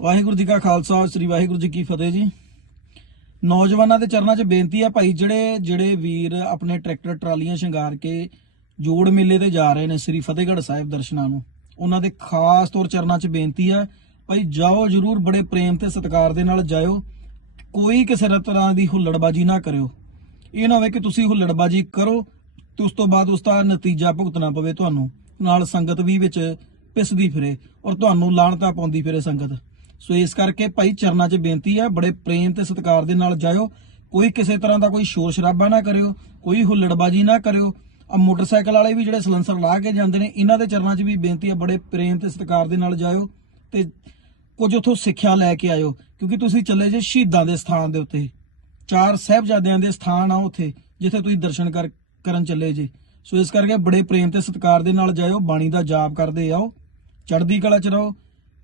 ਵਾਹਿਗੁਰੂ ਜੀ ਕਾ ਖਾਲਸਾ, ਸ੍ਰੀ ਵਾਹਿਗੁਰੂ ਜੀ ਕੀ ਫਤਿਹ ਜੀ। ਨੌਜਵਾਨਾਂ ਦੇ ਚਰਨਾਂ 'ਚ ਬੇਨਤੀ ਆ ਭਾਈ, ਜਿਹੜੇ ਜਿਹੜੇ ਵੀਰ ਆਪਣੇ ਟਰੈਕਟਰ, ਟਰਾਲੀਆਂ ਸ਼ਿੰਗਾਰ ਕੇ ਜੋੜ ਮੇਲੇ ਤੇ ਜਾ ਰਹੇ ਨੇ ਸ੍ਰੀ ਫਤਿਹਗੜ੍ਹ ਸਾਹਿਬ ਦਰਸ਼ਨਾਂ ਨੂੰ, ਉਹਨਾਂ ਦੇ ਖਾਸ ਤੌਰ ਚਰਨਾਂ 'ਚ ਬੇਨਤੀ ਆ, ਭਾਈ ਜਾਓ ਜਰੂਰ ਬੜੇ ਪ੍ਰੇਮ ਤੇ ਸਤਿਕਾਰ ਦੇ ਨਾਲ ਜਾਇਓ। ਕੋਈ ਕਿਸੇ ਤਰ੍ਹਾਂ ਦੀ ਹੁੱਲੜਬਾਜੀ ਨਾ ਕਰਿਓ। ਇਹ ਨਾ ਹੋਵੇ ਕਿ ਤੁਸੀਂ ਹੁੱਲੜਬਾਜੀ ਕਰੋ, ਤੇ ਉਸ ਤੋਂ ਬਾਅਦ ਉਸ ਦਾ ਨਤੀਜਾ ਭੁਗਤਣਾ ਪਵੇ ਤੁਹਾਨੂੰ। ਨਾਲ ਸੰਗਤ ਵੀ ਵਿੱਚ ਪਿਸਦੀ ਫਿਰੇ, ਔਰ ਤੁਹਾਨੂੰ ਲਾਣਤਾ ਪਾਉਂਦੀ ਫਿਰੇ ਸੰਗਤ। ਸੋ ਇਸ ਕਰਕੇ ਭਾਈ ਚਰਨਾਂ 'ਚ ਬੇਨਤੀ ਹੈ, ਬੜੇ ਪ੍ਰੇਮ ਤੇ ਸਤਿਕਾਰ ਦੇ ਨਾਲ ਜਾਇਓ। ਕੋਈ ਕਿਸੇ ਤਰ੍ਹਾਂ ਦਾ ਕੋਈ ਸ਼ੋਰ ਸ਼ਰਾਬਾ ਨਾ ਕਰਿਓ, ਕੋਈ ਹੁੱਲੜਬਾਜੀ ਨਾ ਕਰਿਓ। ਆ ਮੋਟਰਸਾਈਕਲ ਵਾਲੇ ਵੀ ਜਿਹੜੇ ਸਲੈਂਸਰ ਲਾ ਕੇ ਜਾਂਦੇ ਨੇ, ਇਹਨਾਂ ਦੇ ਚਰਨਾਂ 'ਚ ਵੀ ਬੇਨਤੀ ਹੈ, ਬੜੇ ਪ੍ਰੇਮ ਤੇ ਸਤਿਕਾਰ ਦੇ ਨਾਲ ਜਾਇਓ ਤੇ ਕੁਝ ਉਥੋਂ ਸਿੱਖਿਆ ਲੈ ਕੇ ਆਇਓ, ਕਿਉਂਕਿ ਤੁਸੀਂ ਚੱਲੇ ਜੇ ਸ਼ਹੀਦਾਂ ਦੇ ਸਥਾਨ ਦੇ ਉੱਤੇ। ਚਾਰ ਸਾਹਿਬਜ਼ਾਦਿਆਂ ਦੇ ਸਥਾਨ ਆ ਉੱਥੇ, ਜਿੱਥੇ ਤੁਸੀਂ ਦਰਸ਼ਨ ਕਰ, ਕਰਨ ਚੱਲੇ ਜੇ। ਸੋ ਇਸ ਕਰਕੇ ਬੜੇ ਪ੍ਰੇਮ ਤੇ ਸਤਿਕਾਰ ਦੇ ਨਾਲ ਜਾਇਓ, ਬਾਣੀ ਦਾ ਜਾਪ ਕਰਦੇ ਆਓ, ਚੜ੍ਹਦੀ ਕਲਾ ਚ ਰਹੋ।